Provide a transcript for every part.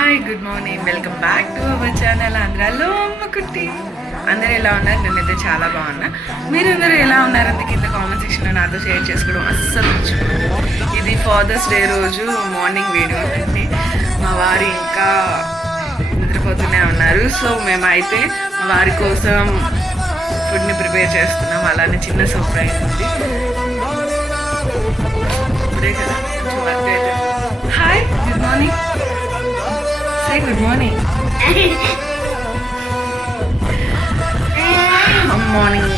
Hi, good morning, welcome back to our channel ఆంధ్రాలో అమ్మకుట్టి. అందరూ ఎలా ఉన్నారు? నేనైతే చాలా బాగున్నా. మీరందరూ ఎలా ఉన్నారంటే కింద కామెంట్ సెక్షన్లో నాతో షేర్ చేసుకోవడం అస్సలు మర్చిపోదు. ఇది ఫాదర్స్ డే రోజు మార్నింగ్ వీడియో అండి. మా వారు ఇంకా నిద్రపోతూనే ఉన్నారు. సో మేమైతే మా వారి కోసం ఫుడ్ని ప్రిపేర్ చేస్తున్నాం. అలానే చిన్న సర్ప్రైజ్ ఉంది. ఇప్పుడే కదా వర్క్ అయితే. Hi, good morning. Good morning. Morning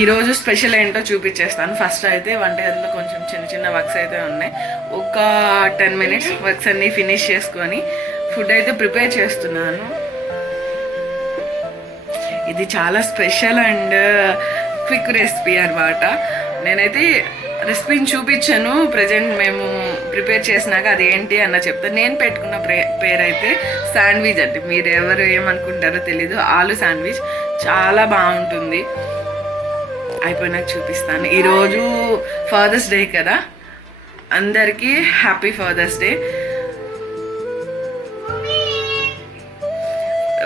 ఈరోజు స్పెషల్ ఏంటో చూపించేస్తాను. ఫస్ట్ అయితే వంట గదిలో కొంచెం చిన్న చిన్న వర్క్స్ అయితే ఉన్నాయి. ఒక 10 minutes వర్క్స్ అన్నీ ఫినిష్ చేసుకొని ఫుడ్ అయితే ప్రిపేర్ చేస్తున్నాను. ఇది చాలా స్పెషల్ అండ్ క్విక్ రెసిపీ అనమాట. నేనైతే రెసిపీని చూపించాను. ప్రజెంట్ మేము ప్రిపేర్ చేసినాక అది ఏంటి అన్న చెప్తాను. నేను పెట్టుకున్న పేరు అయితే శాండ్విచ్ అంటే మీరు ఎవరు ఏమనుకుంటారో తెలీదు. ఆలు శాండ్విచ్ చాలా బాగుంటుంది. అయిపోయినాక చూపిస్తాను. ఈరోజు ఫాదర్స్ డే కదా, అందరికీ హ్యాపీ ఫాదర్స్ డే.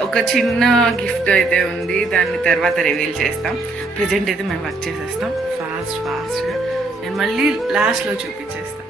ఒక చిన్న గిఫ్ట్ అయితే ఉంది, దాన్ని తర్వాత రివీల్ చేస్తాం. ప్రజెంట్ అయితే మేము వర్క్ చేసేస్తాం ఫాస్ట్గా. నేను మళ్ళీ లాస్ట్లో చూపించేస్తాను.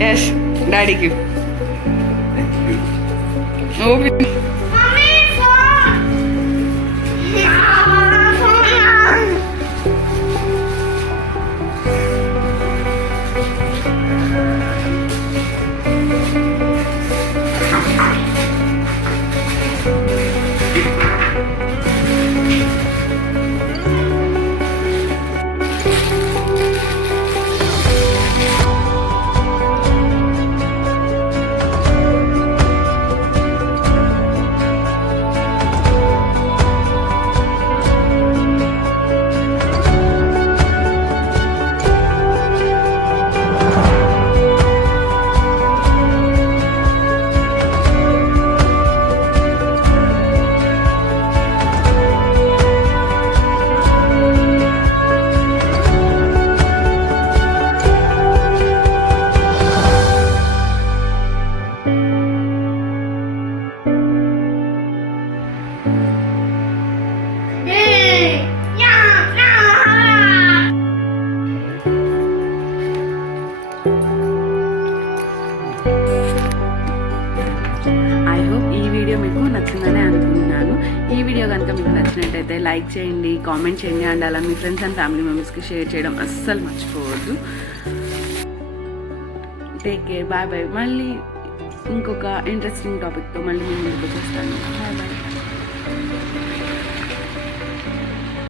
Yes, Daddy give. Okay. నచ్చిందని అనుకుంటున్నాను. ఈ వీడియో కనుక మీకు నచ్చినట్టయితే లైక్ చేయండి, కామెంట్ చేయండి, అండ్ అలా మీ ఫ్రెండ్స్ అండ్ ఫ్యామిలీ మెంబర్స్కి షేర్ చేయడం అస్సలు మర్చిపోవద్దు. Take care, bye bye. మళ్ళీ ఇంకొక ఇంట్రెస్టింగ్ టాపిక్తో మళ్ళీ మేము ముందుకు వచ్చేస్తాను. Bye bye.